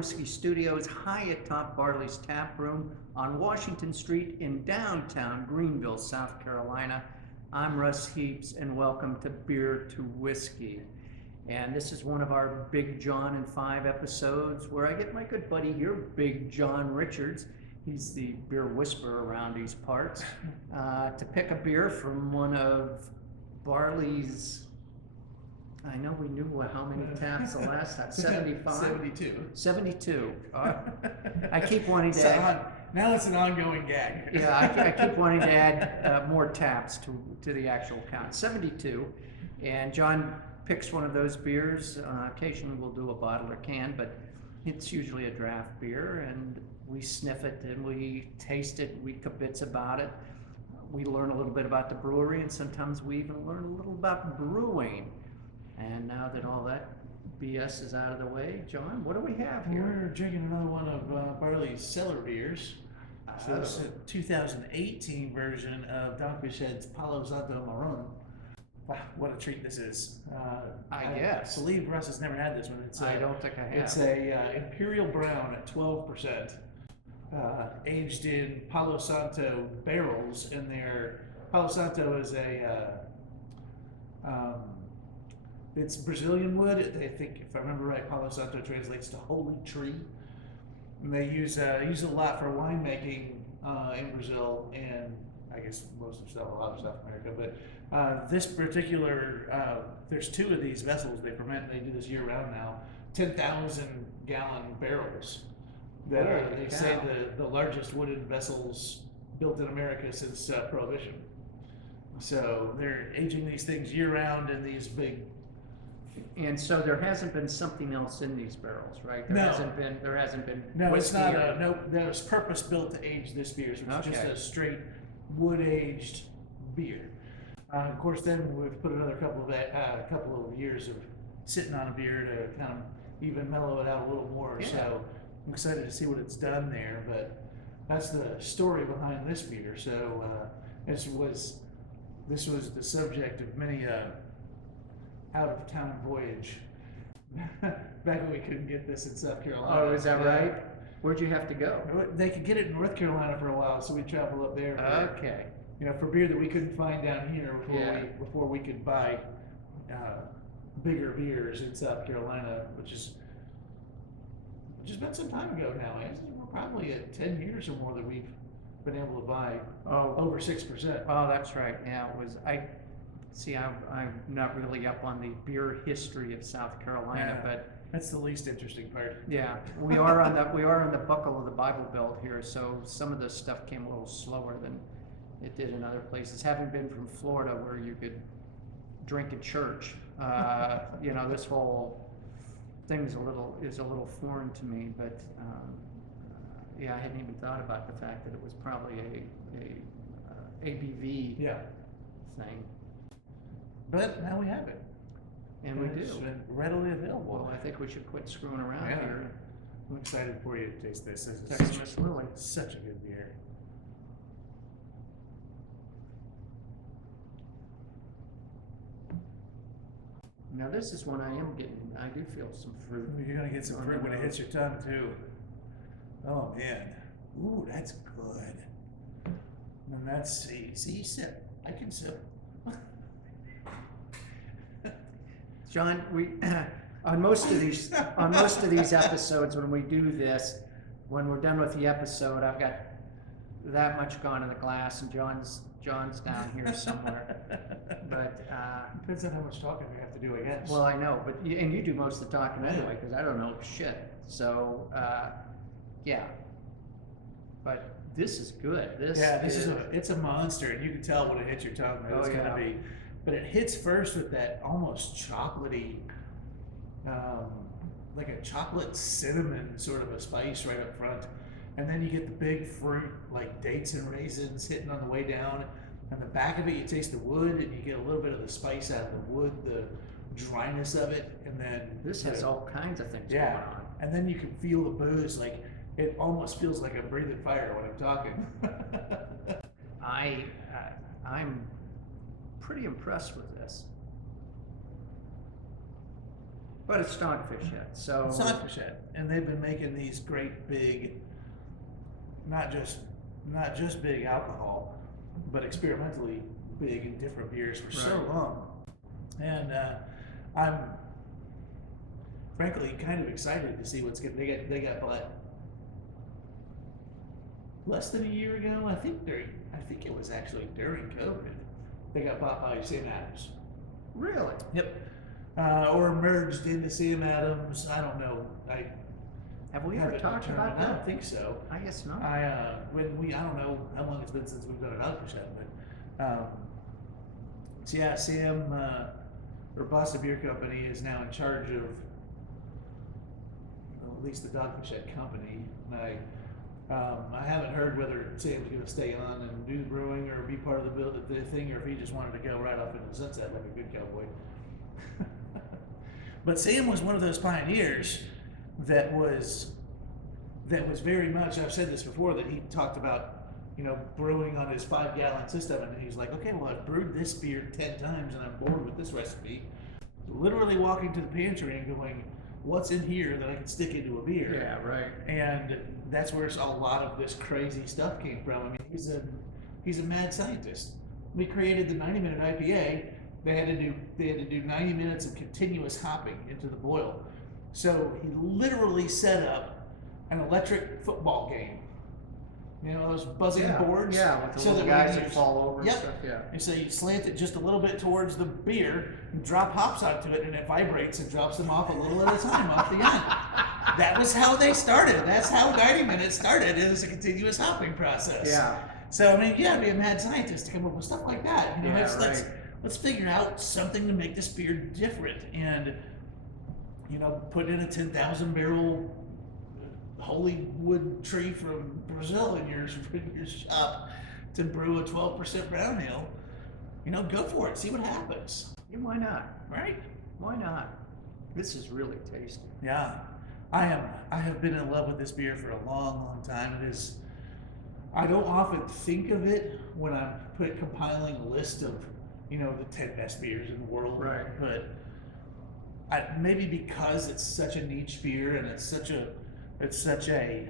Whiskey Studios high atop Barley's Tap Room on Washington Street in downtown Greenville, South Carolina. I'm Russ Heaps, and welcome to Beer to Whiskey. And this is one of our Big John and 5 episodes where I get my good buddy here, Big John Richards. He's the beer whisperer around these parts, to pick a beer from one of Barley's. I know we knew how many taps the last time. 75? 72. 72. I keep wanting to add. Now it's an ongoing gag. Yeah, I keep wanting to add more taps to the actual count. 72. And John picks one of those beers. Occasionally we'll do a bottle or can, but it's usually a draft beer. And we sniff it and we taste it. We kibitz about it. We learn a little bit about the brewery, and sometimes we even learn a little about brewing. And now that all that BS is out of the way, John, what do we have here? We're drinking another one of Barley's cellar beers. So this is a 2018 version of Dogfish's Palo Santo Marron. Wow, what a treat this is. I guess. I believe Russ has never had this one. I don't think I have. It's a Imperial Brown at 12%, aged in Palo Santo barrels. And Palo Santo is it's Brazilian wood. I think, if I remember right, Palo Santo translates to holy tree. And they use it a lot for winemaking in Brazil, and I guess most of stuff, a lot of South America. But this particular, there's 2 of these vessels they ferment. They do this year round now. 10,000 gallon barrels that are, they say, the largest wooden vessels built in America since Prohibition. So they're aging these things year round in these big. And so there hasn't been something else in these barrels, right? There hasn't been. No, it's whiskey not. No, that was purpose built to age this beer. So it's just a straight wood aged beer. Of course, then we've put another couple of years of sitting on a beer to kind of even mellow it out a little more. Yeah. So I'm excited to see what it's done there. But that's the story behind this beer. So this was the subject of many out-of-town voyage back when we couldn't get this in South Carolina. Oh, is that right? Where'd you have to go? They could get it in North Carolina for a while, so we traveled up there. Okay. For beer that we couldn't find down here before we could buy bigger beers in South Carolina, which has been some time ago now. We're probably at 10 years or more that we've been able to buy over 6%. Oh, that's right. Yeah, it was. I'm not really up on the beer history of South Carolina, but that's the least interesting part. Yeah, we are on the buckle of the Bible Belt here, so some of this stuff came a little slower than it did in other places. Having been from Florida, where you could drink at church, this whole thing is a little foreign to me. But I hadn't even thought about the fact that it was probably a ABV thing. But now we have it. And we do. It's readily available. Well, I think we should quit screwing around here. I'm excited for you to taste this. Texas Lily. Such a good beer. Now this is one I am getting. I do feel some fruit. You're going to get some fruit when it hits your tongue too. Oh man. Ooh, that's good. And that's, see, sip. I can sip. John, we on most of these episodes when we do this, when we're done with the episode, I've got that much gone in the glass, and John's down here somewhere. But depends on how much talking we have to do, I guess. Well, I know, but you do most of the talking anyway, because I don't know shit. So but this is good. It's a monster, and you can tell when it hits your tongue that it's gonna be. But it hits first with that almost chocolatey, like a chocolate cinnamon sort of a spice right up front. And then you get the big fruit, like dates and raisins hitting on the way down. On the back of it, you taste the wood, and you get a little bit of the spice out of the wood, the dryness of it. And then this has all kinds of things going on. And then you can feel the booze, like it almost feels like I'm breathing fire when I'm talking. I'm pretty impressed with this. But it's Dogfish Head, so. It's Dogfish Head, and they've been making these great big, not just big alcohol, but experimentally big and different beers for so Right. long. And I'm frankly kind of excited to see what's good. They got bought less than a year ago. I think it was actually during COVID. They got bought by Sam Adams. Really? Yep. Or merged into Sam Adams. I don't know. Have we ever haven't talked determined. about I don't that? think so. I guess not. I don't know how long it's been since we've done an Dogfish Head, but so yeah, Sam or Boston Beer Company is now in charge of at least the Dogfish Head company. And I haven't heard whether Sam's going to stay on and do brewing or be part of the thing, or if he just wanted to go right off into the sunset like a good cowboy. But Sam was one of those pioneers that was very much, I've said this before, that he talked about, brewing on his 5-gallon system, and he's like, okay, well, I've brewed this beer 10 times and I'm bored with this recipe. Literally walking to the pantry and going, what's in here that I can stick into a beer? Yeah, right. And that's where a lot of this crazy stuff came from. I mean, he's a mad scientist. We created the 90-minute IPA. They had to do 90 minutes of continuous hopping into the boil. So he literally set up an electric football game. Those buzzing boards? Yeah, with the so little that guys when that you- fall over Yep. and stuff, yeah. And so you slant it just a little bit towards the beer and drop hops onto it, and it vibrates and drops them off a little at a time off the end. That was how they started. That's how 90 minutes started. It was a continuous hopping process. Yeah. So, I mean, you gotta be a mad scientist to come up with stuff like that. Yeah, Let's figure out something to make this beer different, and put in a 10,000 barrel holy wood tree from Brazil in your shop to brew a 12% brown ale. Go for it. See what happens. Yeah, why not? Right? Why not? This is really tasty. Yeah. I have been in love with this beer for a long, long time. It is. I don't often think of it when I'm compiling a list of, the 10 best beers in the world. Right. But maybe because it's such a niche beer and it's such a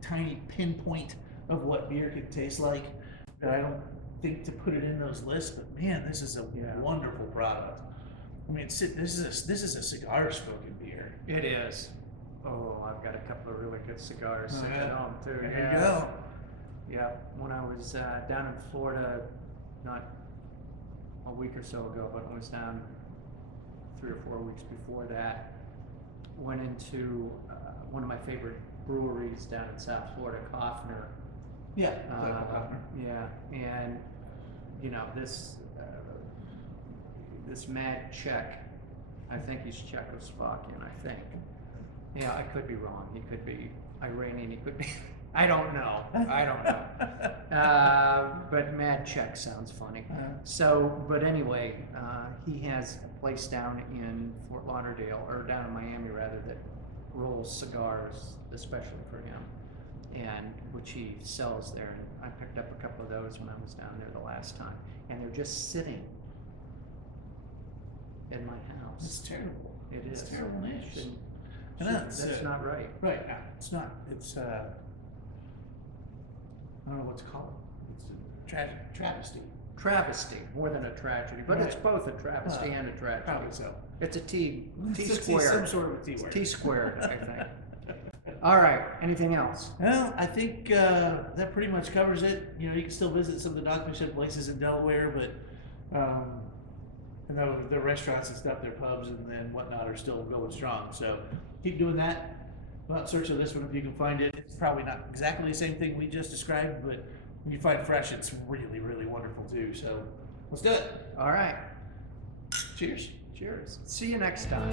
tiny pinpoint of what beer could taste like, that I don't think to put it in those lists. But man, this is a wonderful product. I mean, this is a cigar smoking beer. It is. Oh, I've got a couple of really good cigars sitting yeah. at home too. There you go. Yeah, when I was down in Florida, not a week or so ago, but I was down 3 or 4 weeks before that, went into one of my favorite breweries down in South Florida, Kaufner. Yeah. Yeah, and this Mad Czech, I think he's Czechoslovakian, I think. Yeah, I could be wrong. He could be Iranian, he could be, I don't know. But Mad Czech sounds funny. So, but anyway, he has a place down in Fort Lauderdale, or down in Miami rather, that rolls cigars especially for him, and which he sells there. And I picked up a couple of those when I was down there the last time, and they're just sitting in my house. It's terrible. It is. It's terrible news. That's not right. Right. No, it's not. It's I don't know what to call it. It's a travesty. Travesty, more than a tragedy, but it's both a travesty and a tragedy. Probably so. It's a T It's squared. some sort of a T It's word. T squared, I think. All right. Anything else? Well, I think that pretty much covers it. You can still visit some of the Dogfish Head places in Delaware, but the restaurants and stuff, their pubs and whatnot are still going strong. So keep doing that. Go out and search for this one if you can find it. It's probably not exactly the same thing we just described, but when you find fresh, it's really, really wonderful too. So let's do it. All right. Cheers. Cheers. See you next time.